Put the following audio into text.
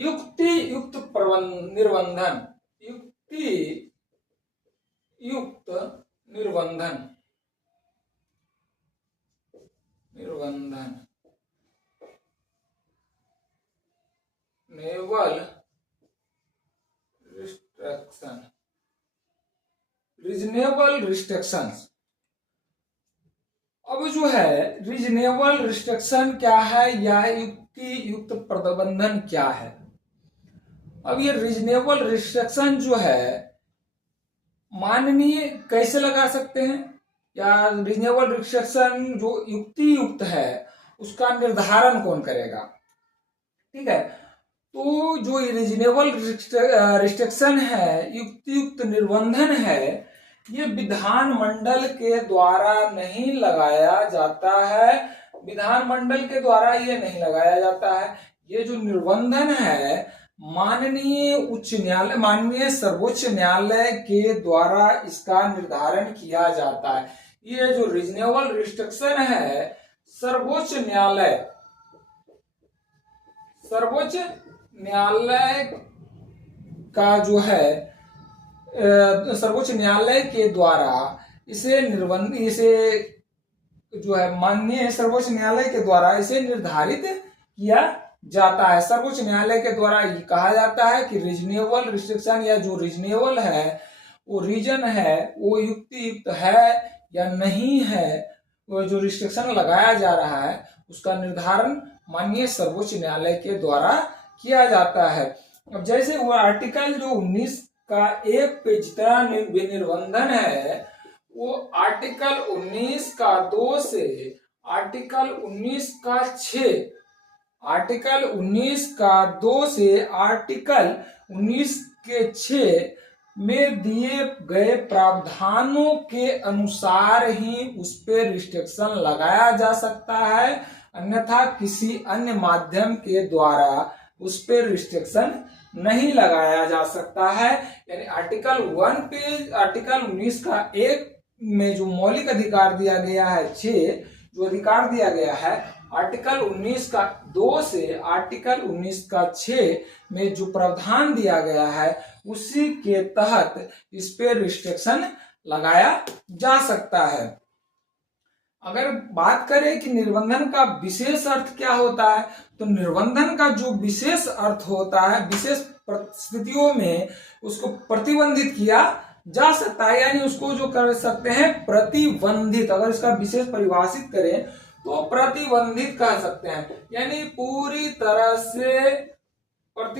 युक्ति युक्त निर्बंधन, युक्ति युक्त निर्बंधन, नेवल रिस्ट्रिक्शन, रीजनेबल रिस्ट्रिक्शंस। अब जो है रीजनेबल रिस्ट्रिक्शन क्या है या युक्ति युक्त प्रतिबंधन क्या है। अब ये रीजनेबल रिस्ट्रिक्शन जो है माननीय कैसे लगा सकते हैं, या रीजनेबल रिस्ट्रिक्शन जो युक्ति युक्त है उसका निर्धारण कौन करेगा। ठीक है, तो जो रीजनेबल रिस्ट्रिक्शन है, युक्ति युक्त निर्बंधन है, ये विधानमंडल के द्वारा नहीं लगाया जाता है, विधानमंडल के द्वारा ये नहीं लगाया जाता है। ये जो निर्बंधन है माननीय उच्च न्यायालय, माननीय सर्वोच्च न्यायालय के द्वारा इसका निर्धारण किया जाता है। ये जो रीजनेबल रिस्ट्रिक्शन है सर्वोच्च न्यायालय का जो है सर्वोच्च न्यायालय के द्वारा इसे जो है माननीय सर्वोच्च न्यायालय के द्वारा इसे निर्धारित किया जाता है। सर्वोच्च न्यायालय के द्वारा ये कहा जाता है कि रीजनेबल रिस्ट्रिक्शन या जो रीजनेबल है वो रीजन है वो युक्ति युक्त है या नहीं है, वो जो रिस्ट्रिक्शन लगाया जा रहा है उसका निर्धारण माननीय सर्वोच्च न्यायालय के द्वारा किया जाता है। अब जैसे वो आर्टिकल जो 19 का 1 पे जितना निर्बंधन है वो आर्टिकल 19 का 2 से आर्टिकल 19 का 6, आर्टिकल 19 का 2 से आर्टिकल 19 के 6 में दिए गए प्रावधानों के अनुसार ही उस पर रिस्ट्रिक्शन लगाया जा सकता है, अन्यथा किसी अन्य माध्यम के द्वारा उस पर रिस्ट्रिक्शन नहीं लगाया जा सकता है। यानी आर्टिकल 1 पे आर्टिकल 19 का 1 में जो मौलिक अधिकार दिया गया है, 6 जो अधिकार दिया गया है, आर्टिकल 19 का 2 से आर्टिकल 19 का 6 में जो प्रावधान दिया गया है उसी के तहत इस पे रिस्ट्रिक्शन लगाया जा सकता है। अगर बात करें कि निर्बंधन का विशेष अर्थ क्या होता है, तो निर्बंधन का जो विशेष अर्थ होता है विशेष परिस्थितियों में उसको प्रतिबंधित किया जा सकता है, यानी उसको जो कर सकते हैं प्रतिबंधित। अगर इसका विशेष परिभाषित करें तो प्रतिबंधित कह सकते हैं, यानी पूरी तरह से